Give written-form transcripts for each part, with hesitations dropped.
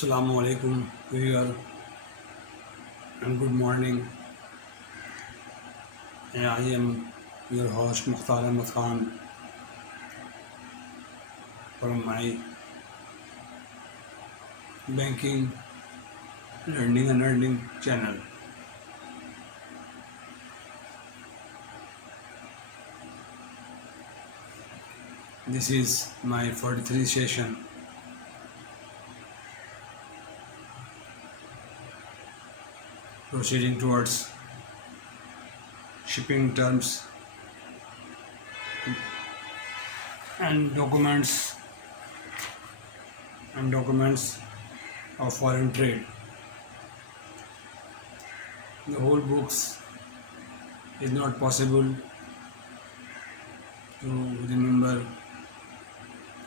Assalamu alaikum viewer and good morning. And I am your host Mukhtar Ahmed Khan from my banking learning and earning channel. This is my 43 session. Proceeding towards shipping terms and documents of foreign trade. The whole books is not possible to remember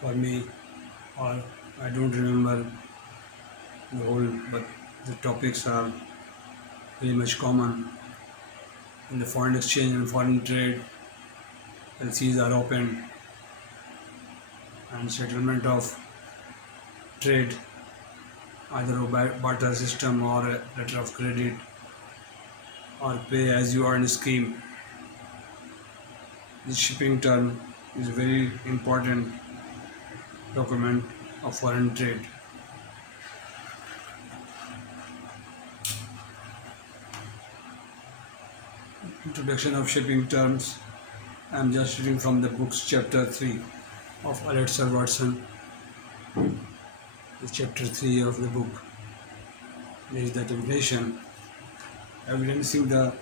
for me, or I don't remember the whole, but the topics are very much common. In the foreign exchange and foreign trade, LCs are opened and settlement of trade, either a barter system or a letter of credit or pay as you earn scheme. This shipping term is a very important document of foreign trade. Introduction of shipping terms. I am just reading from the book's chapter 3 of Alex Watson. The chapter 3 of the book. There is the definition evidencing the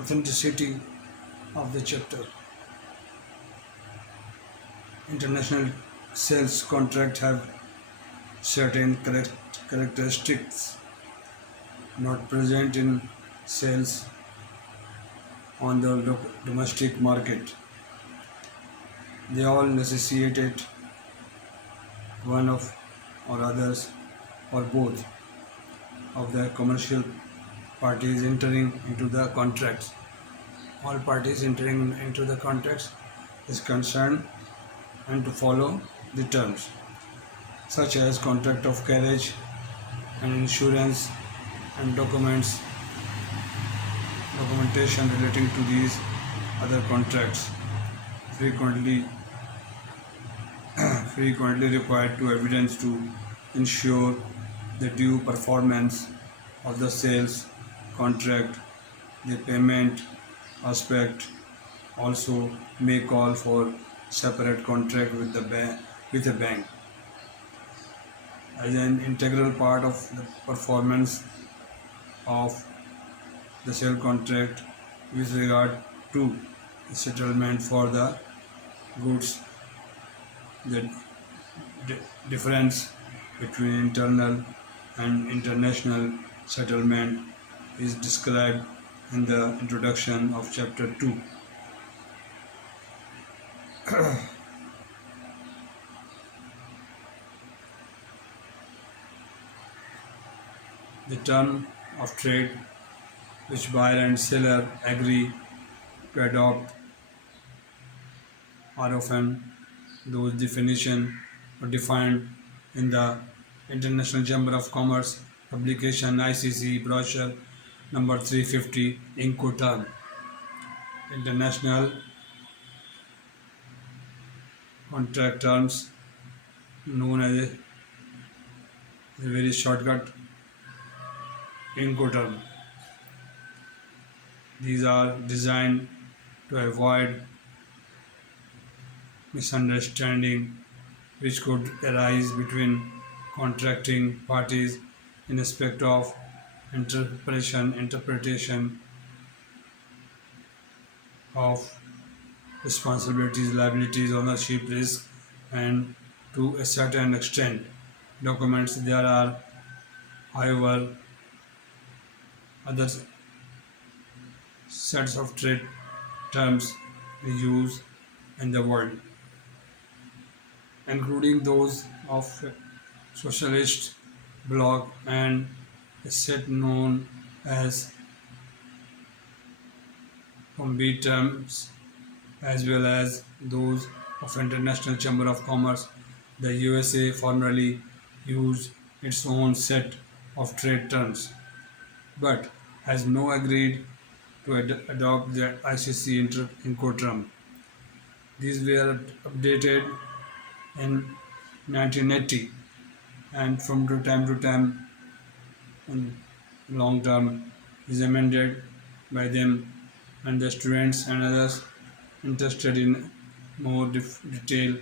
authenticity of the chapter. International sales contracts have certain characteristics not present in sales on the domestic market. They all necessitate one of or others or both of the commercial parties entering into the contracts. All parties entering into the contracts is concerned and to follow the terms, such as contract of carriage and insurance and documentation relating to these other contracts, frequently required to evidence to ensure the due performance of the sales contract. The payment aspect also may call for separate contract with a bank as an integral part of the performance of the sale contract with regard to the settlement for the goods. The difference between internal and international settlement is described in the introduction of chapter 2. The term of trade which buyer and seller agree to adopt are often those definitions are defined in the International Chamber of Commerce publication ICC brochure number 350 INCOTERMS. International contract terms, known as a very shortcut INCOTERMS. These are designed to avoid misunderstanding which could arise between contracting parties in respect of interpretation of responsibilities, liabilities, ownership, risk, and to a certain extent documents. There are, however, other sets of trade terms we use in the world, including those of socialist bloc and a set known as B terms, as well as those of International Chamber of Commerce The USA formerly used its own set of trade terms, but has now agreed to adopt the ICC Incoterm. These were updated in 1980 and from time to time in long term is amended by them, and the students and others interested in more detailed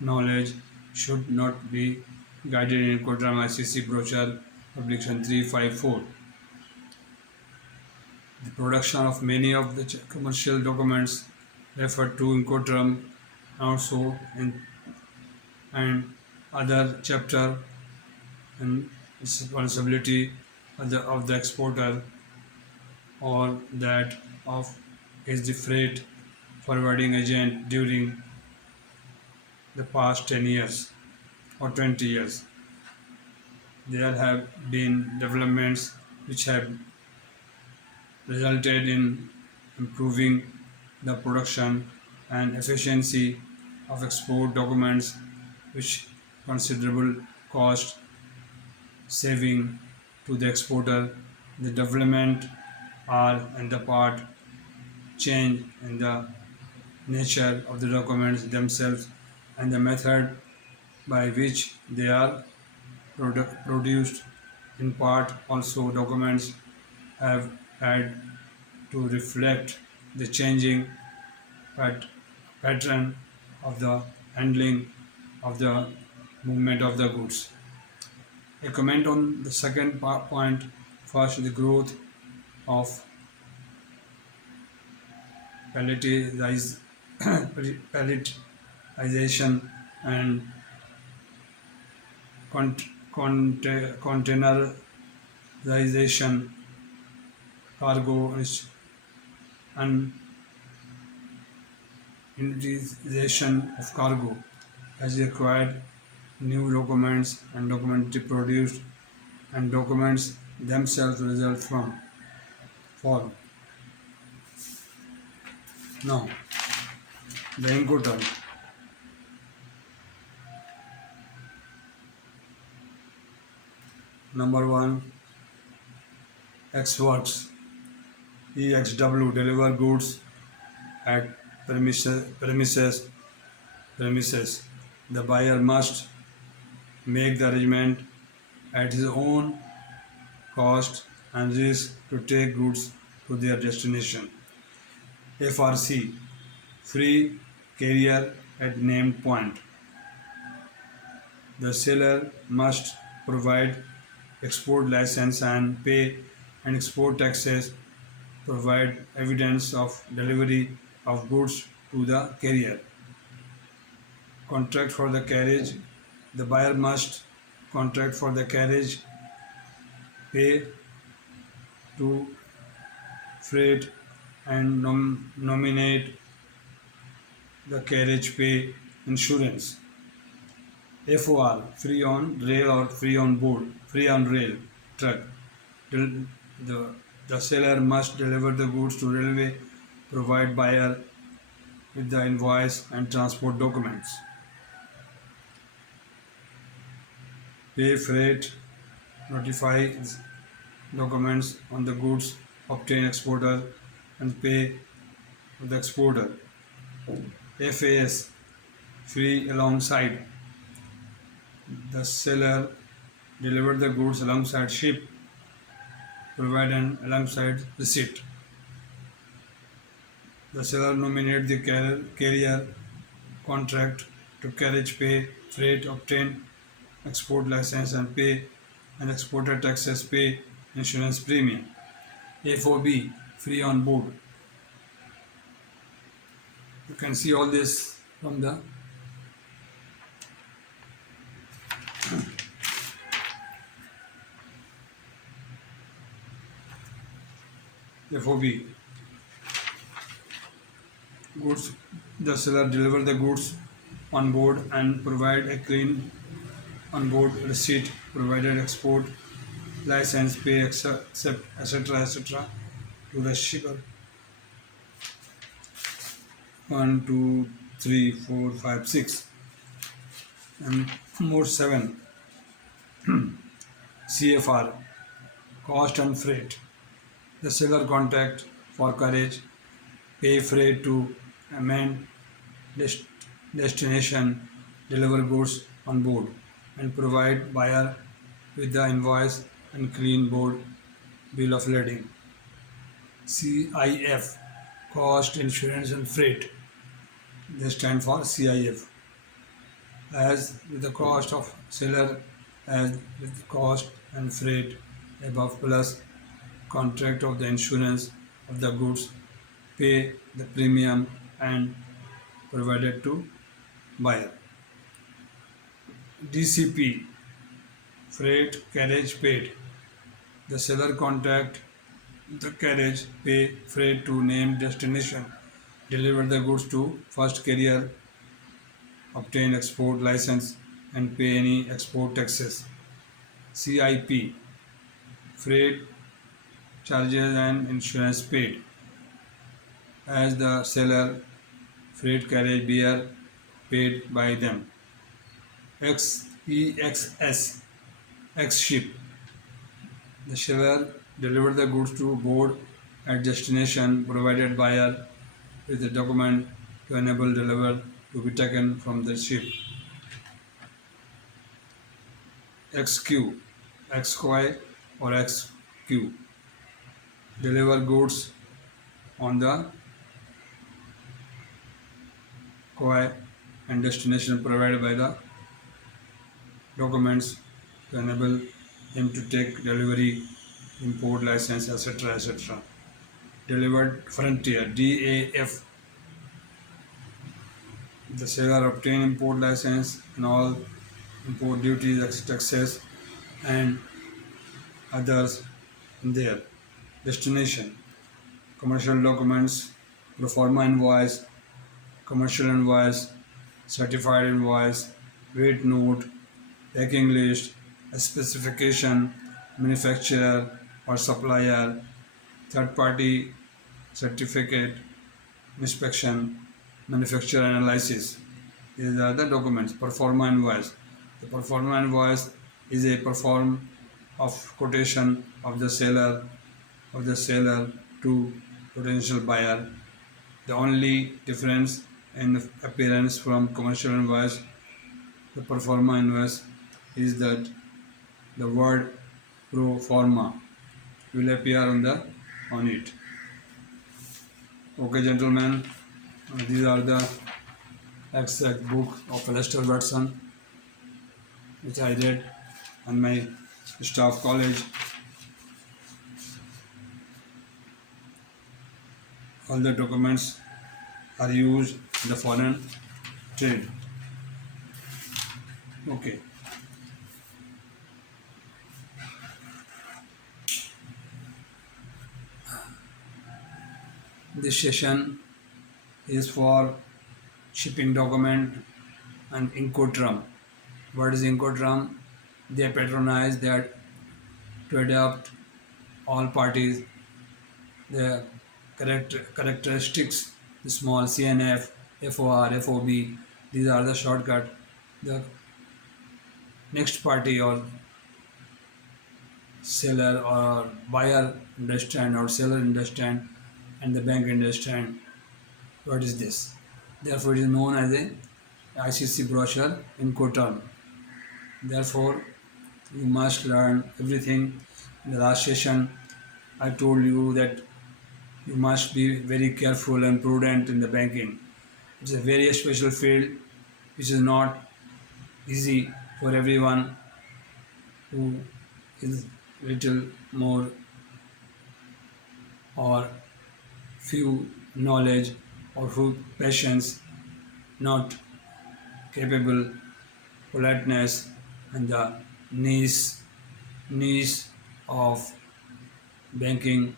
knowledge should not be guided in Incoterm ICC brochure publication 354. The production of many of the commercial documents referred to Incoterm also in and other chapter and responsibility of the exporter or that of his freight forwarding agent during the past 10 years or 20 years. There have been developments which have resulted in improving the production and efficiency of export documents, which considerable cost saving to the exporter. The development are in the part change in the nature of the documents themselves and the method by which they are produced. In part also documents have had to reflect the changing pattern of the handling of the movement of the goods. A comment on the second point. First, the growth of palletization and containerization cargo and unitization of cargo has required new documents and documents produced and documents themselves result from form. Now, the Incoterm. Number 1, X works. EXW deliver goods at premises. The buyer must make the arrangement at his own cost and risk to take goods to their destination. FRC free carrier at named point. The seller must provide export license and pay and export taxes, provide evidence of delivery of goods to the carrier. Contract for the carriage. The buyer must contract for the carriage, pay to freight and nominate the carriage pay insurance. FOR free on rail or free on board, free on rail truck. The seller must deliver the goods to railway, provide buyer with the invoice and transport documents. Pay freight, notify documents on the goods, obtain exporter and pay the exporter. FAS free alongside. The seller deliver the goods alongside ship, provide an alongside receipt. The seller nominate the carrier, contract to carriage, pay freight, obtain export license and pay and exporter taxes, pay insurance premium. FOB free on board. You can see all this from the FOB. Goods. The seller deliver the goods on board and provide a clean on board receipt, provided export license, pay, accept, etc. to the shipper. 1, 2, 3, 4, 5, 6. And mode 7, CFR, cost and freight. The seller contact for Carriage, pay freight to amend dest- destination, deliver goods on board, and provide buyer with the invoice and clean board bill of lading. CIF, cost, insurance, and freight. They stand for CIF. As with the cost of seller, as with cost and freight above plus contract of the insurance of the goods, pay the premium and provided to buyer. DCP, freight carriage paid. The seller contact the carriage, pay freight to named destination, deliver the goods to first carrier, obtain export license and pay any export taxes. CIP, freight charges and insurance paid. As the seller, freight carriage bearer paid by them. XEXS, X ship. The seller delivered the goods to board at destination provided buyer with a document to enable deliver to be taken from the ship. XQ, XY or XQ. Deliver goods on the quay and destination provided by the documents to enable him to take delivery, import license, etc. etc. Delivered frontier, DAF. The seller obtain import license and all import duties, taxes and others in their destination. Commercial documents, pro forma invoice, commercial invoice, certified invoice, weight note, packing list, a specification, manufacturer or supplier, third party certificate, inspection, manufacturer analysis. These are the documents. Performa invoice. The performa invoice is a perform of quotation of the seller to potential buyer. The only difference in appearance from commercial invoice, the performa invoice, is that the word pro forma will appear on it. Okay, gentlemen, these are the extract book of Lester Watson, which I read on my staff college. All the documents are used in the foreign trade. Okay. This session is for shipping document and INCOTERMS. What is INCOTERMS? They patronize that to adopt all parties the characteristics, the small CNF, FOR, FOB. These are the shortcut. The next party or seller or buyer understand or seller understand and the bank understand what is this. Therefore, it is known as a ICC brochure INCOTERMS. Therefore, you must learn everything. In the last session, I told you that you must be very careful and prudent in the banking. It's a very special field which is not easy for everyone who is little more or few knowledge or who patience, not capable, politeness and the niche of banking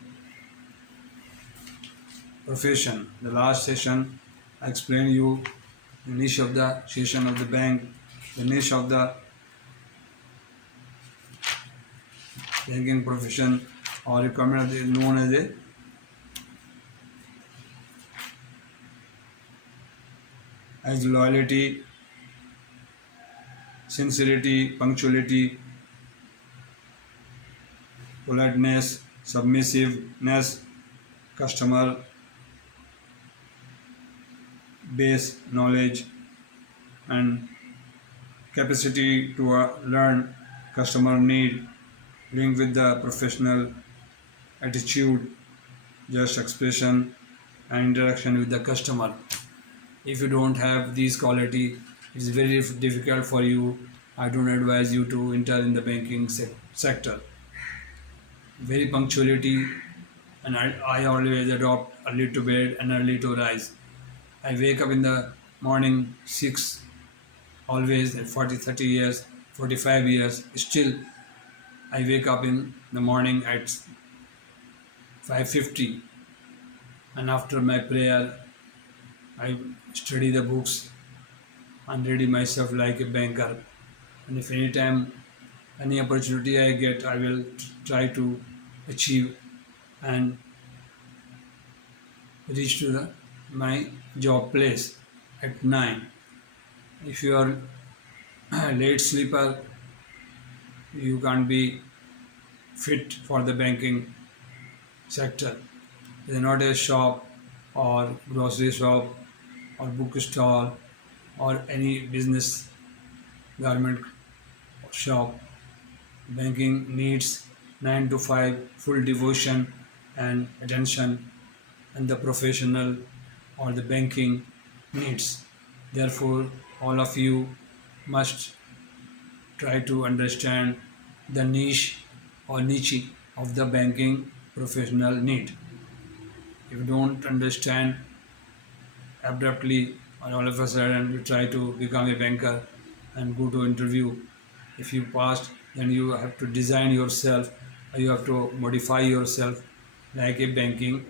profession. The last session I explained you the niche of the session of the bank, the niche of the banking profession or requirement is known as loyalty, sincerity, punctuality, politeness, submissiveness, customer base knowledge, and capacity to learn customer need, linked with the professional attitude, just expression, and interaction with the customer. If you don't have these quality, it's very difficult for you. I don't advise you to enter in the banking sector. Very punctuality, and I always adopt early to bed and early to rise. I wake up in the morning 6, always at 40, 30 years, 45 years. Still, I wake up in the morning at 5:50, and after my prayer, I study the books and ready myself like a banker. And if any time, any opportunity I get, I will try to achieve and reach to my job place at 9. If you are a late sleeper, you can't be fit for the banking sector. It is not a shop or grocery shop or bookstore or any business garment shop. Banking needs 9 to 5 full devotion and attention, and the professional or the banking needs. Therefore, all of you must try to understand the niche or niche of the banking professional need. If you don't understand abruptly or all of a sudden you try to become a banker and go to interview, if you passed, then you have to design yourself or you have to modify yourself like a banking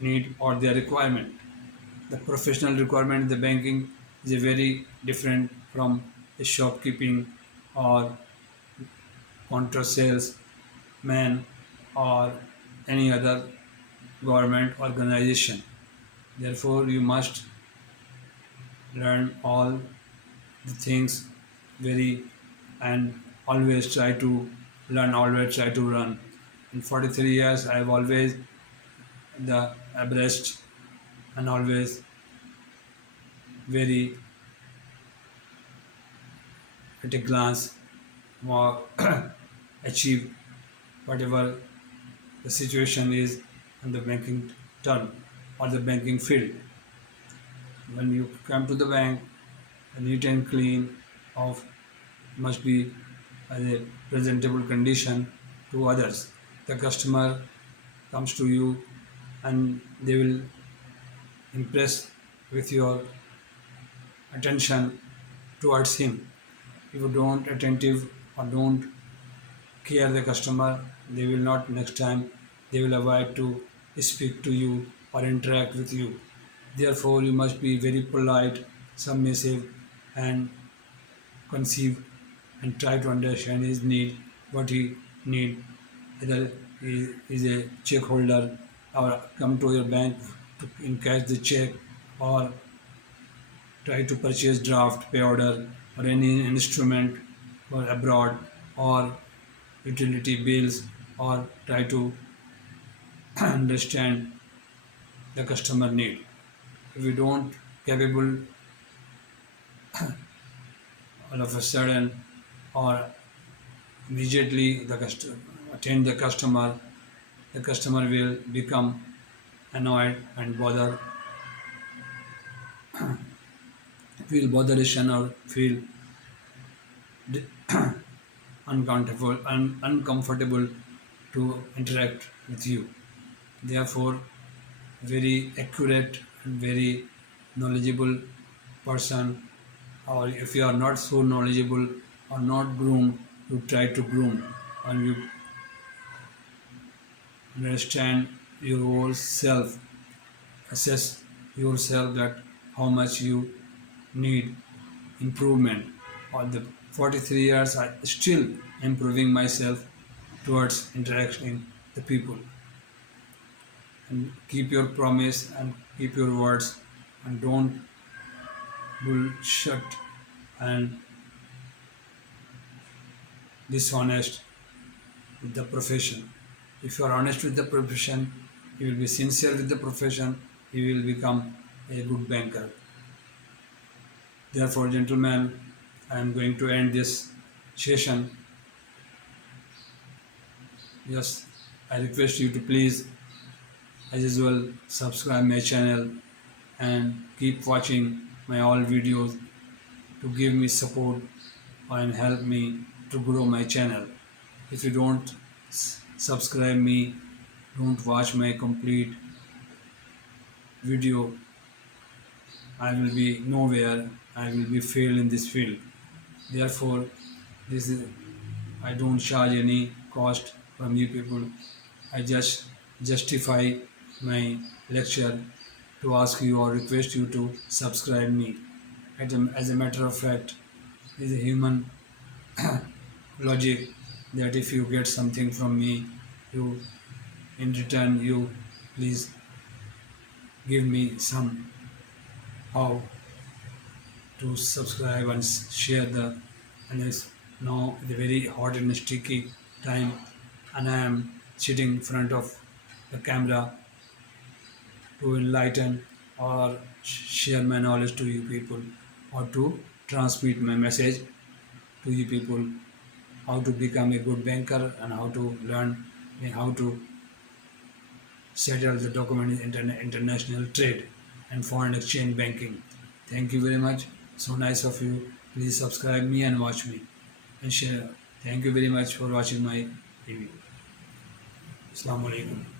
need or their requirement. The professional requirement in the banking is a very different from a shopkeeping or counter sales man or any other government organization. Therefore, you must learn all the things very and always try to learn, always try to run. In 43 years, I have always the abreast and always very at a glance more achieve whatever the situation is in the banking term or the banking field. When you come to the bank, a neat and clean of must be as a presentable condition to others. The customer comes to you and they will impress with your attention towards him. If you don't attentive or don't care the customer, they will not next time, they will avoid to speak to you or interact with you. Therefore, you must be very polite, submissive, and conceive and try to understand his need, what he need, whether he is a check holder or come to your bank to encash the check or try to purchase draft, pay order or any instrument for abroad or utility bills or try to understand the customer need. If you don't capable all of a sudden or immediately the customer attend the customer will become annoyed and feel botheration or feel uncomfortable to interact with you. Therefore, very accurate and very knowledgeable person, or if you are not so knowledgeable or not groomed, you try to groom and you understand your whole self, assess yourself that how much you need improvement. On the 43 years, I still improving myself towards interacting the people. And keep your promise and keep your words and don't bullshit and dishonest with the profession. If you are honest with the profession, you will be sincere with the profession, you will become a good banker. Therefore, gentlemen, I am going to end this session. Yes, I request you to please, as usual, subscribe my channel and keep watching my all videos to give me support and help me to grow my channel. If you don't subscribe me, don't watch my complete video, I will be nowhere. I will be failed in this field. Therefore, this is I don't charge any cost from you people. I just justify my lecture to ask you or request you to subscribe me. As a matter of fact, it is a human logic that if you get something from me, you in return you please give me some how to subscribe and share the and it's now the very hot and sticky time and I am sitting in front of the camera to enlighten or share my knowledge to you people or to transmit my message to you people how to become a good banker and how to learn and how to settle the document in international trade and foreign exchange banking. Thank you very much. So nice of you. Please subscribe me and watch me and share. Thank you very much for watching my video. Assalamu alaikum.